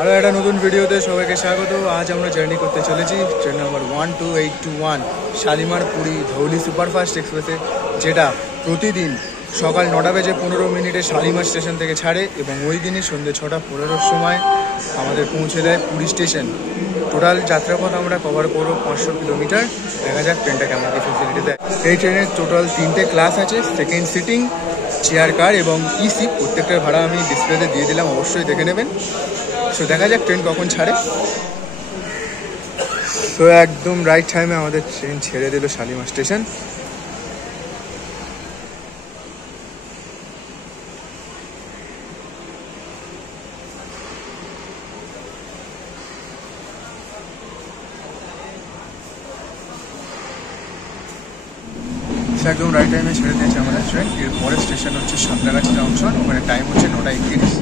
আরও একটা নতুন ভিডিওতে সবাইকে স্বাগত। আজ আমরা জার্নি করতে চলেছি train number 12821 Shalimar Puri Dhauli superfast এক্সপ্রেসে, যেটা প্রতিদিন সকাল 9:15 শালিমার স্টেশন থেকে ছাড়ে এবং ওই দিনই সন্ধ্যে 6:15 সময় আমাদের পৌঁছে দেয় পুরী স্টেশন। টোটাল যাত্রাপথ আমরা কভার করবো 500 কিলোমিটার। দেখা যাক ট্রেনটা কেমন কি ফেসিলিটি দেয়। এই ট্রেনের টোটাল 3টে ক্লাস আছে, সেকেন্ড সিটিং, চেয়ার কার এবং ইসি। প্রত্যেকটার ভাড়া আমি ডিসপ্লেতে দিয়ে দিলাম, অবশ্যই দেখে নেবেন। সো দেখা যাক ট্রেন কখন ছাড়ে। সো একদম রাইট টাইমে আমাদের ট্রেন ছেড়ে দিল শালিমার স্টেশন। একদম রাইট টাইমে ছেড়ে দিয়েছে আমাদের ট্রেন। এর পরের স্টেশন হচ্ছে সাঁতরাগাছি জংশন, ওখানে টাইম হচ্ছে 9:31।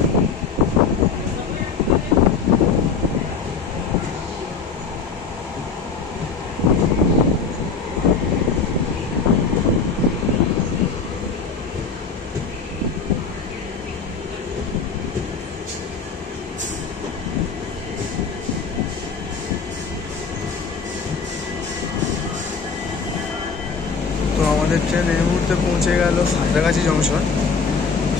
তো আমাদের ট্রেন এই মুহূর্তে পৌঁছে গেল Santragachi junction.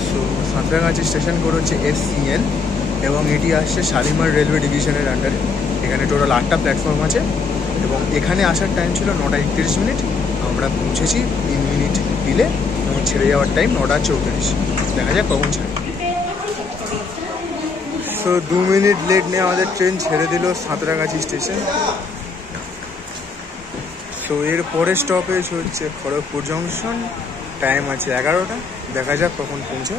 So Santragachi station code হচ্ছে SCL এবং এটি আসছে শালিমার রেলওয়ে ডিভিশনের আন্ডারে। এখানে টোটাল 8টা প্ল্যাটফর্ম আছে এবং এখানে আসার টাইম ছিল 9:31। আমরা পৌঁছেছি 3 মিনিট ডিলে এবং ছেড়ে যাওয়ার টাইম 9:34। দেখা যাক কখন ছাড়ে। সো 2 মিনিট লেট নিয়ে আমাদের ট্রেন ছেড়ে দিল সাঁতরাগাছি স্টেশন। সো এর পরের স্টপেজ হচ্ছে খড়গপুর জংশন, টাইম আছে 11টা। দেখা যাক কখন পৌঁছে।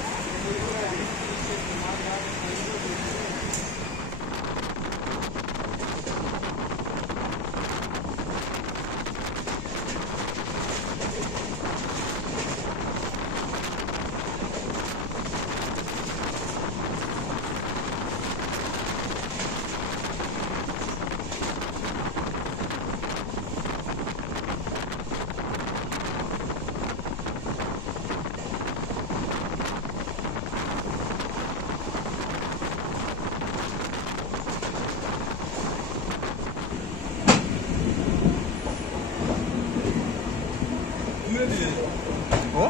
ও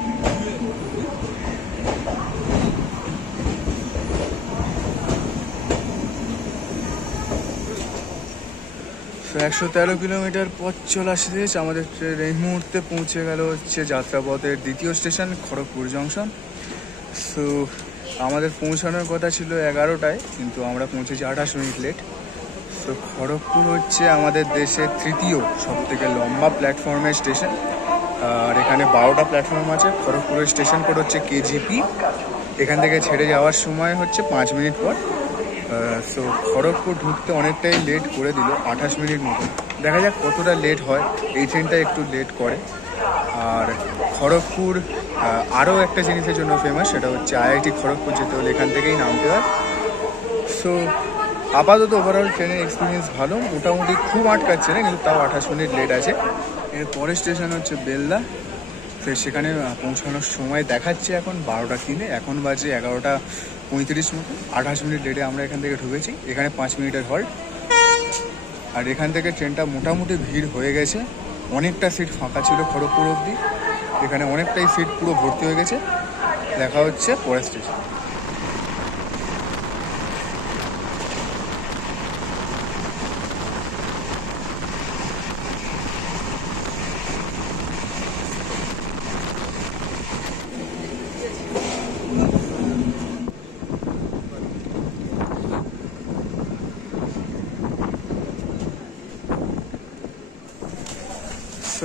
113 কিলোমিটার পথ চলা শেষ। আমাদের ট্রেন এই মুহূর্তে পৌঁছে গেল হচ্ছে যাত্রাপথের দ্বিতীয় স্টেশন খড়গপুর জংশন। সো আমাদের পৌঁছানোর কথা ছিল 11টায়, কিন্তু আমরা পৌঁছেছি 28 মিনিট লেট। তো খড়গপুর হচ্ছে আমাদের দেশের তৃতীয় সবথেকে লম্বা প্ল্যাটফর্মের স্টেশন, আর এখানে 12টা প্ল্যাটফর্ম আছে। খড়গপুরের স্টেশন কোড হচ্ছে KGP। এখান থেকে ছেড়ে যাওয়ার সময় হচ্ছে 5 মিনিট পর। সো খড়গপুর ঢুকতে অনেকটাই লেট করে দিল, 28 মিনিট মতো। দেখা যাক কতটা লেট হয়। এই ট্রেনটা একটু লেট করে। আর খড়গপুর আরও একটা জিনিসের জন্য ফেমাস, সেটা হচ্ছে IIT খড়গপুর যেতে হলে এখান থেকেই নামতে হয়। সো আপাতত ওভারঅল ট্রেনের এক্সপিরিয়েন্স ভালো, মোটামুটি খুব আটকাচ্ছে না, কিন্তু তাও 28 মিনিট লেট আছে। এর পরের স্টেশন হচ্ছে বেলদা। তো সেখানে পৌঁছানোর সময় দেখাচ্ছে এখন 12:03। এখন বাজে 11:35 মতো। 28 মিনিট লেটে আমরা এখান থেকে ঢুকেছি। এখানে 5 মিনিটের হল্ট। আর এখান থেকে ট্রেনটা মোটামুটি ভিড় হয়ে গেছে, অনেকটা সিট ফাঁকা ছিল খড়গপুর অবধি। এখানে অনেকটাই সিট পুরো ভর্তি হয়ে গেছে। দেখা হচ্ছে পরের স্টেশন।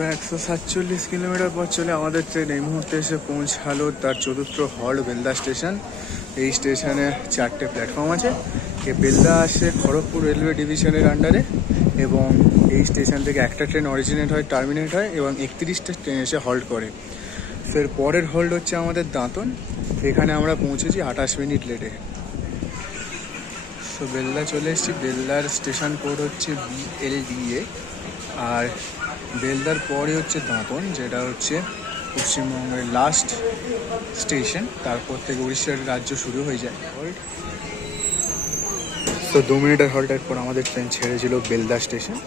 তো 147 কিলোমিটার পর চলে আমাদের ট্রেন এই মুহূর্তে এসে পৌঁছালো তার চতুর্থ হল্ট বেলদা স্টেশন। এই স্টেশনে 4টে প্ল্যাটফর্ম আছে। এই বেলদা আসে খড়গপুর রেলওয়ে ডিভিশনের আন্ডারে এবং এই স্টেশন থেকে একটা ট্রেন অরিজিনেট হয়, টার্মিনেট হয় এবং 31টা ট্রেন এসে হল্ট করে। এর পরের হল্ট হচ্ছে আমাদের দাঁতন। এখানে আমরা পৌঁছেছি 28 মিনিট লেটে। সো বেলদা চলে এসেছি। বেলদার স্টেশন কোড হচ্ছে BLDA। আর বেলদার পরে হচ্ছে দাঁতন, যেটা হচ্ছে পশ্চিমবঙ্গের লাস্ট স্টেশন। তারপর থেকে উড়িষ্যার রাজ্য শুরু হয়ে যায়। তো 2 মিনিটের হল্টের পর আমাদের ট্রেন ছেড়েছিল বেলদা স্টেশন।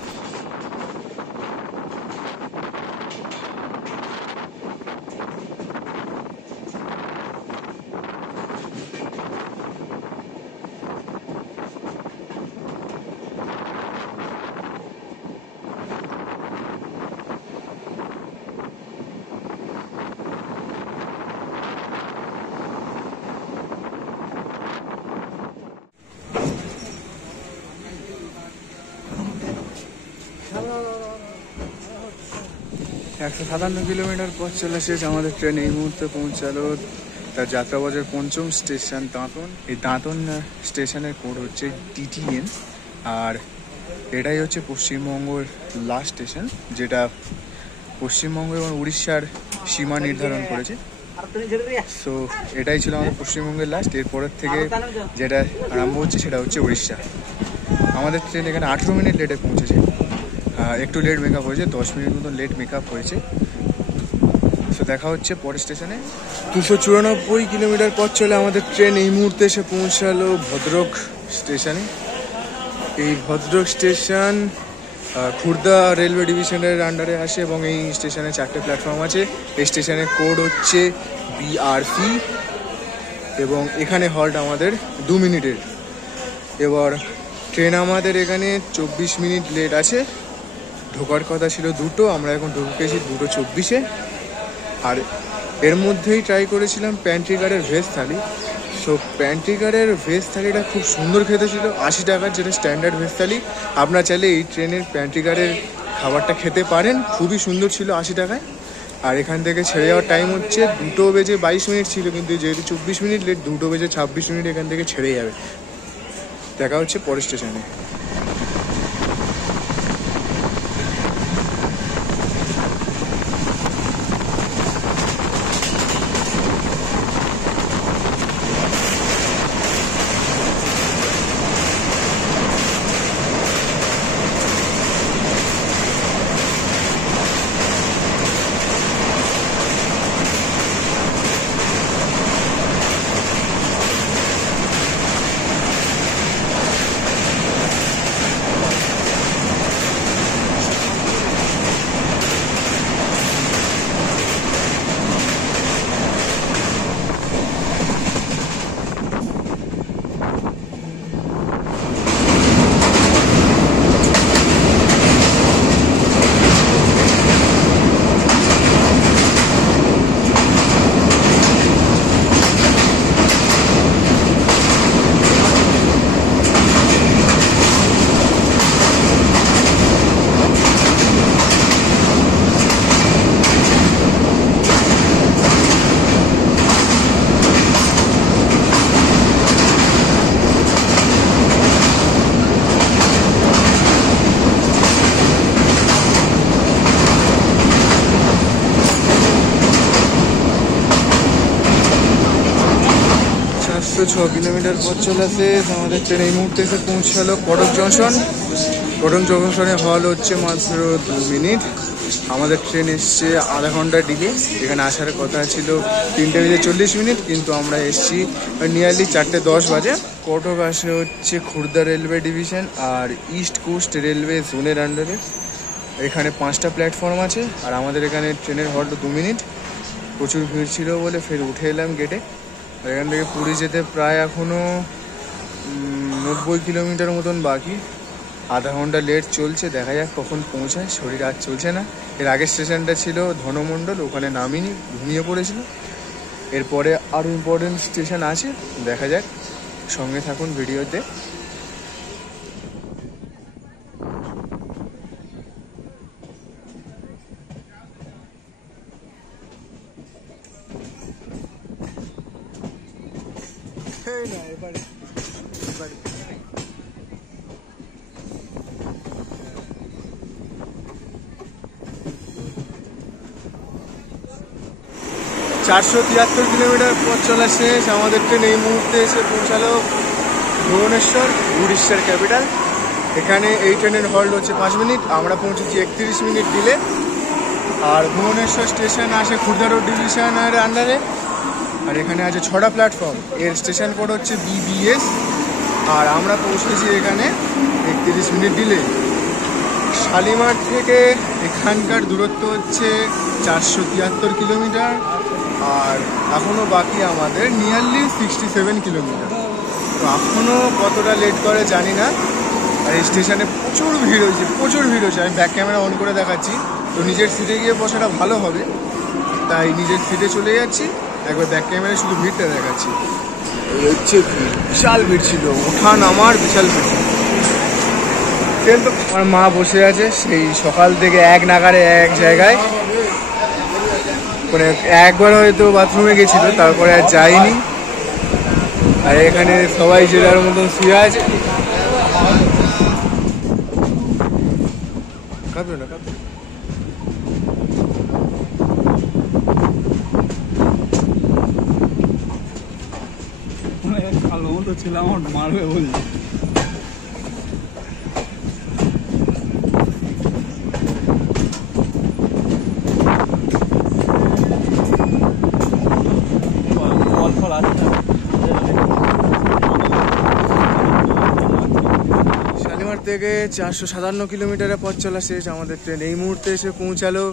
একশো 57 কিলোমিটার পথ চলে শেষ, আমাদের ট্রেন এই মুহূর্তে পৌঁছালো তার যাত্রাবাজের পঞ্চম স্টেশন দাঁতন। এই দাঁতন স্টেশনের কোড হচ্ছে DTN, আর এটাই হচ্ছে পশ্চিমবঙ্গের লাস্ট স্টেশন, যেটা পশ্চিমবঙ্গ এবং উড়িষ্যার সীমা নির্ধারণ করেছে। সো এটাই ছিল আমাদের পশ্চিমবঙ্গের লাস্ট। এরপরের থেকে যেটা আরম্ভ হচ্ছে সেটা হচ্ছে উড়িষ্যা। আমাদের ট্রেন এখানে 18 মিনিট লেটে পৌঁছেছে, একটু লেট মেকআপ হয়েছে, 10 মিনিট মতন লেট মেকআপ হয়েছে। সো দেখা হচ্ছে পরের স্টেশনে। 294 কিলোমিটার পথ চলে আমাদের ট্রেন এই মুহূর্তে এসে পৌঁছালো ভদ্রক স্টেশনে। এই ভদ্রক স্টেশন খুর্দা রেলওয়ে ডিভিশনের আন্ডারে আসে এবং এই স্টেশনে 4টে প্ল্যাটফর্ম আছে। এই স্টেশনের কোড হচ্ছে BRC এবং এখানে হল্ট আমাদের 2 মিনিটের। এবার ট্রেন আমাদের এখানে 24 মিনিট লেট আছে। ঢোকার কথা ছিল 2টো, আমরা এখন ঢুকেছি 2:24-এ। আর এর মধ্যেই ট্রাই করেছিলাম প্যান্ট্রিকারের ভেজ থালি। সো প্যান্ট্রিকারের ভেজ থালিটা খুব সুন্দর খেতে ছিল, 80 টাকার, যেটা স্ট্যান্ডার্ড ভেজ থালি। আপনারা চাইলে এই ট্রেনের প্যান্ট্রিকারের খাবারটা খেতে পারেন, খুবই সুন্দর ছিল 80 টাকায়। আর এখান থেকে ছেড়ে যাওয়ার টাইম হচ্ছে 2:22 ছিল, কিন্তু যেহেতু 24 মিনিট লেট, 2:26 এখান থেকে ছেড়ে যাবে। দেখা হচ্ছে পরের স্টেশনে। 6 কিলোমিটার পথ চলে আসে আমাদের ট্রেন এই মুহূর্তে এসে পৌঁছালো কটক জংশন। কটক জংশনে হল হচ্ছে মাত্র 2 মিনিট। আমাদের ট্রেন এসছে আধা ঘন্টা ডিলে। এখানে আসার কথা ছিল 3:40, কিন্তু আমরা এসছি নিয়ারলি 4:10 বাজে। কটক আসে হচ্ছে খুর্দা রেলওয়ে ডিভিশন আর ইস্ট কোস্ট রেলওয়ে জোনের আন্ডারে। এখানে 5টা প্ল্যাটফর্ম আছে আর আমাদের এখানে ট্রেনের হল্ট 2 মিনিট। প্রচুর ভিড় ছিল বলে ফের উঠে এলাম গেটে। এখান থেকে পুরী যেতে প্রায় এখনও 90 কিলোমিটার মতন বাকি। আধা ঘন্টা লেট চলছে, দেখা যাক কখন পৌঁছায়। শরীর আর চলছে না। এর আগের স্টেশনটা ছিল ধনমণ্ডল, ওখানে নামিনি, ঘুমিয়ে পড়েছিল। এরপরে আরও ইম্পর্টেন্ট স্টেশন আছে, দেখা যাক। সঙ্গে থাকুন ভিডিওতে। না এবারে 473 কিলোমিটার পথ চলা শেষ। আমাদের ট্রেন এই মুহূর্তে এসে পৌঁছালো ভুবনেশ্বর, উড়িষ্যার ক্যাপিটাল। এখানে এই ট্রেনের হল্ট হচ্ছে 5 মিনিট। আমরা পৌঁছেছি 31 মিনিট ডিলে। আর ভুবনেশ্বর স্টেশন আসে খুর্দা রোড ডিভিশনের আন্ডারে। আর এখানে আছে 6টা প্ল্যাটফর্ম। এর স্টেশন কোড হচ্ছে BBS আর আমরা পৌঁছেছি এখানে 31 মিনিট ডিলে। শালিমার থেকে এখানকার দূরত্ব হচ্ছে 473 কিলোমিটার, আর এখনও বাকি আমাদের নিয়ারলি 67 কিলোমিটার। তো এখনও কতটা লেট করে জানি না। আর এই স্টেশনে প্রচুর ভিড় হয়েছে, প্রচুর ভিড় হয়েছে। আমি ব্যাক ক্যামেরা অন করে দেখাচ্ছি। তো নিজের সিটে গিয়ে বসাটা ভালো হবে, তাই নিজের সিটে চলে যাচ্ছি, একবার ব্যাক ক্যামেরায় শুধু ভিড়টা দেখাচ্ছি। এই হচ্ছে ভিড়, বিশাল ভিড় ছিল, ওঠা নামার বিশাল ভিড়। আমার মা বসে আছে সেই সকাল থেকে এক নাগারে এক জায়গায়, মানে একবার হয়তো বাথরুমে গেছিল, তারপরে আর যায়নি। আর এখানে সবাই যে যার মতন শুয়ে আছে। কালো মতো ছিলাম, মারবে বলছি। শালিমার থেকে 457 কিলোমিটারের পথ চলা শেষ। আমাদের ট্রেন এই মুহূর্তে এসে পৌঁছালো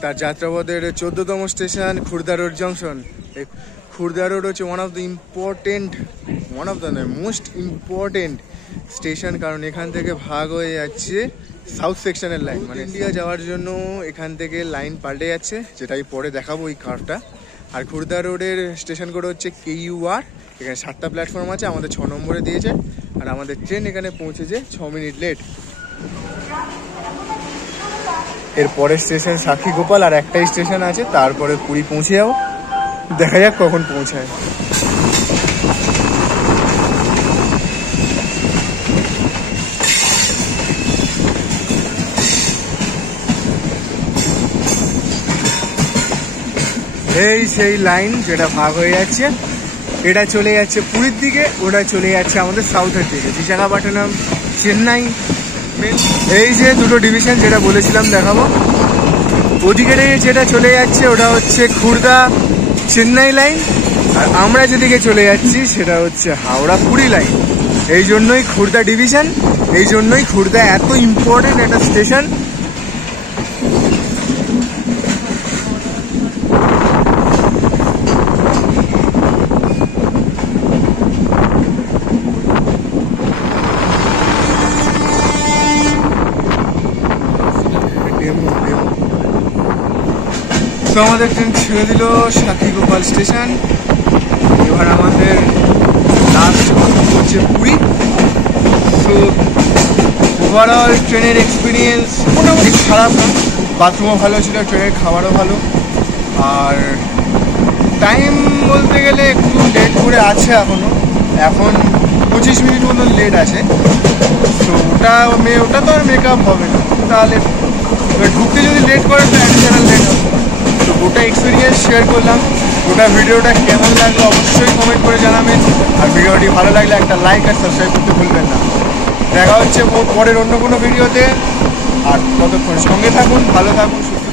তার যাত্রাপথের 14তম স্টেশন খুর্দা রোড জংশন। এই খুর্দা রোড হচ্ছে one of the most important station, কারণ এখান থেকে ভাগ হয়ে যাচ্ছে সাউথ সেকশনের লাইন, মানে ইন্ডিয়া যাওয়ার জন্য এখান থেকে লাইন পাল্টে যাচ্ছে, যেটাই পরে দেখাবো এই কার্ভটা। আর খুর্দা রোডের স্টেশন কোড হচ্ছে KUR। এখানে 7টা প্ল্যাটফর্ম আছে, আমাদের 6 নম্বরে দিয়েছে। আর আমাদের ট্রেন এখানে পৌঁছেছে 6 মিনিট লেট। এর পরের স্টেশন সাক্ষী গোপাল, আর একটাই স্টেশন আছে, তারপরে পুরী পৌঁছে যাবো। দেখা যাক কখন পৌঁছায়। এই সেই লাইন যেটা ভাগ হয়ে যাচ্ছে, এটা চলে যাচ্ছে পুরীর দিকে, ওটা চলে যাচ্ছে আমাদের সাউথের দিকে, বিশাখাপট্টনম, চেন্নাই। এই যে দুটো ডিভিশন যেটা বলেছিলাম দেখাবো, ওদিকে যেটা চলে যাচ্ছে ওটা হচ্ছে খুর্দা চেন্নাই লাইন, আর আমরা যেদিকে চলে যাচ্ছি সেটা হচ্ছে হাওড়া পুরী লাইন। এই জন্যই খুর্দা ডিভিশন, এই জন্যই খুর্দা এত ইম্পর্টেন্ট একটা স্টেশন। তো আমাদের ট্রেন ছেড়ে দিল সাক্ষী গোপাল স্টেশন। এবার আমাদের লাস্ট গন্তব্য হচ্ছে পুরী। তো ওভারঅল ট্রেনের এক্সপিরিয়েন্স মোটামুটি খারাপ না, বাথরুমও ভালো ছিল, ট্রেনের খাবারও ভালো। আর টাইম বলতে গেলে একটু লেট করে আছে এখনও, এখন 25 মিনিট মতন লেট আছে। তো ওটা তো আর মেকআপ হবে না, তাহলে ঢুকতে যদি লেট করে তো অ্যাডিশনাল লেট হবে। তো গোটা এক্সপিরিয়েন্স শেয়ার করলাম। গোটা ভিডিওটা কেমন লাগলো অবশ্যই কমেন্ট করে জানাবেন, আর ভিডিওটি ভালো লাগলে একটা লাইক আর সাবস্ক্রাইব করতে ভুলবেন না। দেখা হচ্ছে পরের অন্য কোনো ভিডিওতে। আর ততক্ষণ সঙ্গে থাকুন, ভালো থাকুন, সুস্থ